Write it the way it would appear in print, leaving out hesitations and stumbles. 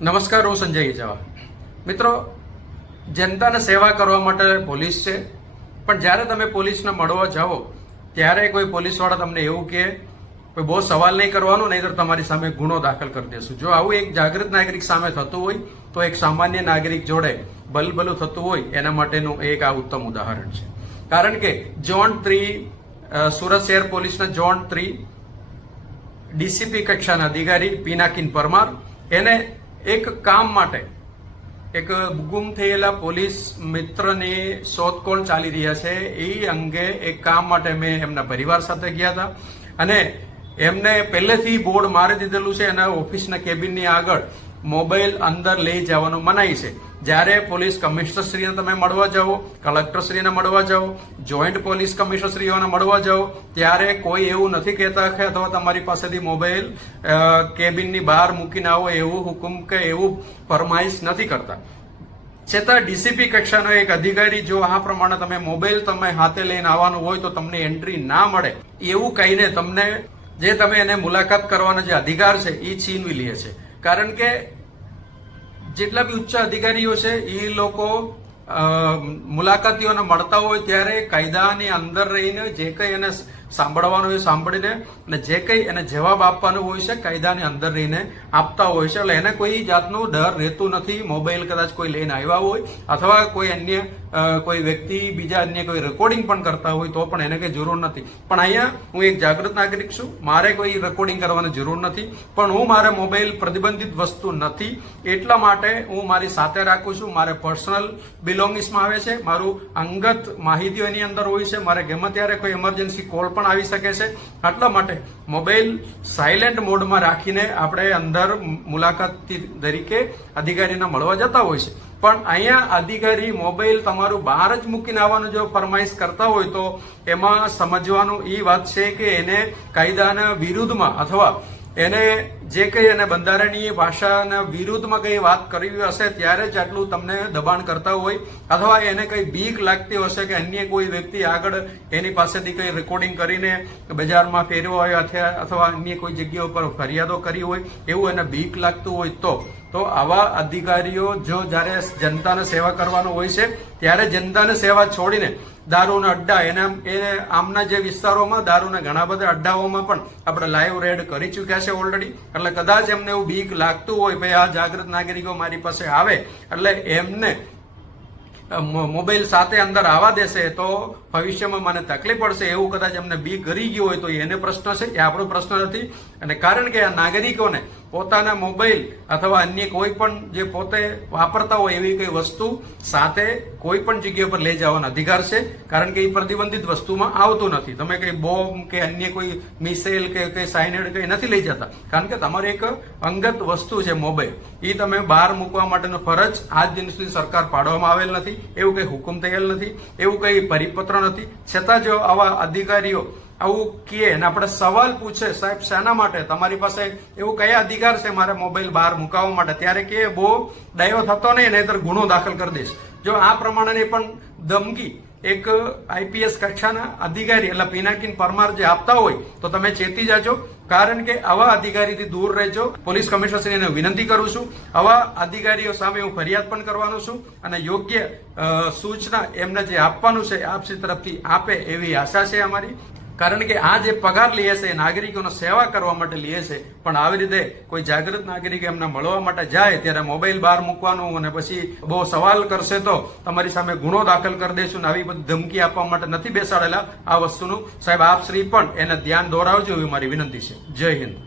નમસ્કાર, હું સંજય ગીજાવા. મિત્રો, જનતાને સેવા કરવા માટે પોલીસ છે, પણ જ્યારે તમે પોલીસને મળવા જાઓ ત્યારે કોઈ પોલીસવાળા તમને એવું કહે કે બહુ સવાલ નહીં કરવાનો, નહીંતર તમારી સામે ગુનો દાખલ કરી દેશું. જો આવું એક જાગૃત નાગરિક સામે થતું હોય તો એક સામાન્ય નાગરિક જોડે બલબલું થતું હોય એના માટેનું એક આ ઉત્તમ ઉદાહરણ છે. કારણ કે ઝોન 3 સુરત શહેર પોલીસના ઝોન 3 ડીસીપી કક્ષાના અધિકારી પિનાકીન પરમાર એને એક કામ માટે એક ગુમ થયેલા પોલીસ મિત્રની શોધખોળ ચાલી રહ્યા છે. એ અંગે એક કામ માટે મેં એમના પરિવાર સાથે ગયા હતા અને એમને પહેલેથી બોર્ડ મારી દીધેલું છે એના ઓફિસના કેબિનની આગળ મોબાઈલ અંદર લઈ જવાનું મનાઈ છે. જ્યારે પોલીસ કમિશનરશ્રીને તમે મળવા જાઓ, કલેક્ટરશ્રીને મળવા જાઓ, જોઈન્ટ પોલીસ કમિશનરશ્રીઓને મળવા જાઓ ત્યારે કોઈ એવું નથી કહેતા કે અથવા તમારી પાસેથી મોબાઈલ કેબિનની બહાર મૂકીને આવો એવું હુકમ કે એવું ફરમાઈશ નથી કરતા. છતાં ડીસીપી કક્ષાનો એક અધિકારી જો આ પ્રમાણે તમે મોબાઈલ તમે હાથે લઈને આવવાનું હોય તો તમને એન્ટ્રી ના મળે એવું કહીને તમને જે તમે એને મુલાકાત કરવાનો જે અધિકાર છે એ છીનવી લે છે. કારણ કે જેટલા બી ઉચ્ચ અધિકારીઓ છે એ લોકો મુલાકાતીઓને મળતા હોય ત્યારે કાયદાની અંદર રહીને જે કંઈ એને સાંભળવાનું હોય સાંભળીને અને જે કંઈ એને જવાબ આપવાનો હોય છે કાયદાની અંદર રહીને આપતા હોય છે. એટલે એને કોઈ જાતનું ડર રહેતું નથી. મોબાઈલ કદાચ કોઈ લઈને આવ્યા હોય અથવા કોઈ અન્ય કોઈ વ્યક્તિ બીજા અન્ય કોઈ રેકોર્ડિંગ પણ કરતા હોય તો પણ એને કંઈ જરૂર નથી. પણ અહીંયા હું એક જાગૃત નાગરિક છું, મારે કોઈ રેકોર્ડિંગ કરવાની જરૂર નથી. પણ હું મારે મોબાઈલ પ્રતિબંધિત વસ્તુ નથી એટલા માટે હું મારી સાથે રાખું છું. મારે પર્સનલ બિલોંગિંગ્સમાં આવે છે, મારું અંગત માહિતીઓ એની અંદર હોય છે. મારે ગમે ત્યારે કોઈ ઇમરજન્સી કોલ પણ આવી શકે છે. આટલા માટે મોબાઈલ સાયલેન્ટ મોડમાં રાખીને આપણે અંદર મુલાકાતી તરીકે અધિકારીને મળવા જતા હોય છે. પણ અહીંયા અધિકારી મોબાઈલ તમારું બહાર જ મૂકીને આવવાનું જો ફરમાઈશ કરતા હોય તો એમાં સમજવાનું એ વાત છે કે એને કાયદાના વિરુદ્ધમાં અથવા એને જે કંઈ એને બંધારણીય ભાષાના વિરુદ્ધમાં કંઈ વાત કરવી હશે ત્યારે જ આટલું તમને દબાણ કરતા હોય અથવા એને કંઈ બીક લાગતી હશે કે અન્ય કોઈ વ્યક્તિ આગળ એની પાસેથી કંઈ રેકોર્ડિંગ કરીને બજારમાં ફેરવો હોય અથવા અન્ય કોઈ જગ્યા ઉપર ફરિયાદો કરી હોય એવું એને બીક લાગતું હોય તો આવા અધિકારીઓ જો જ્યારે જનતાને સેવા કરવાનો હોય છે ત્યારે જનતાને સેવા છોડીને દારૂના અડ્ડા એને આમના જે વિસ્તારોમાં દારૂના ઘણા બધા અડ્ડાઓમાં પણ આપણે લાઈવ રેડ કરી ચૂક્યા છે ઓલરેડી. એટલે કદાચ એમને એવું બીક લાગતું હોય ભાઈ આ જાગૃત નાગરિકો મારી પાસે આવે એટલે એમને મોબાઈલ સાથે અંદર આવવા દેશે તો ભવિષ્યમાં મને તકલીફ પડશે એવું કદાચ એમને બીક કરી ગયું હોય તો એને પ્રશ્ન છે, એ આપણો પ્રશ્ન નથી. અને કારણ કે આ નાગરિકોને પોતાના મોબાઈલ અથવા અન્ય કોઈ પણ જે પોતે વાપરતા હોય એવી કઈ વસ્તુ સાથે કોઈ પણ જગ્યા પર લઈ જવાનો અધિકાર છે. કારણ કે એ પ્રતિબંધિત વસ્તુમાં આવતું નથી. તમે કઈ બોમ્બ કે અન્ય કોઈ મિસાઇલ કે કઈ સાયનાઇડ કઈ નથી લઈ જતા. કારણ કે તમારી એક અંગત વસ્તુ છે મોબાઈલ, એ તમે બહાર મૂકવા માટેનો ફરજ આજ દિન સુધી સરકાર પાડવામાં આવેલ નથી. એવું કઈ હુકમ થયેલ નથી, એવું કઈ પરિપત્ર નથી. છતાં જો આવા અધિકારીઓ આવું કહે અને આપણે સવાલ પૂછે સાહેબ શાના માટે તમારી પાસે એવું કયા અધિકાર છે મારે મોબાઈલ બહાર મુકાવવા માટે, ત્યારે કે બહુ ડાયો થતો નહીં નહીંતર ગુનો દાખલ કરી દઈશ. જો આ પ્રમાણેની પણ ધમકી એક આઈપીએસ કક્ષાના અધિકારી એટલે પિનાકીન પરમાર જે આપતા હોય તો તમે ચેતી જાજો. કારણ કે આવા અધિકારીથી દૂર રહેજો. પોલીસ કમિશનરશ્રીને વિનંતી કરું છું, આવા અધિકારીઓ સામે હું ફરિયાદ પણ કરવાનું છું અને યોગ્ય સૂચના એમને જે આપવાનું છે આપસી તરફથી આપે એવી આશા છે અમારી. કારણ કે આ જે પગાર લે છે નાગરિકોનો સેવા કરવા માટે લે છે, પણ આવી રીતે કોઈ જાગૃત નાગરિક એમને મળવા માટે જાય ત્યારે મોબાઈલ બહાર મૂકવાનું અને પછી બહુ સવાલ કરશે તો તમારી સામે ગુનો દાખલ કરી દઈશું ને આવી બધી ધમકી આપવા માટે નથી બેસાડેલા. આ વસ્તુનું સાહેબ આપ શ્રી પણ એને ધ્યાન દોરાવજો એવી મારી વિનંતી છે. જય હિન્દ.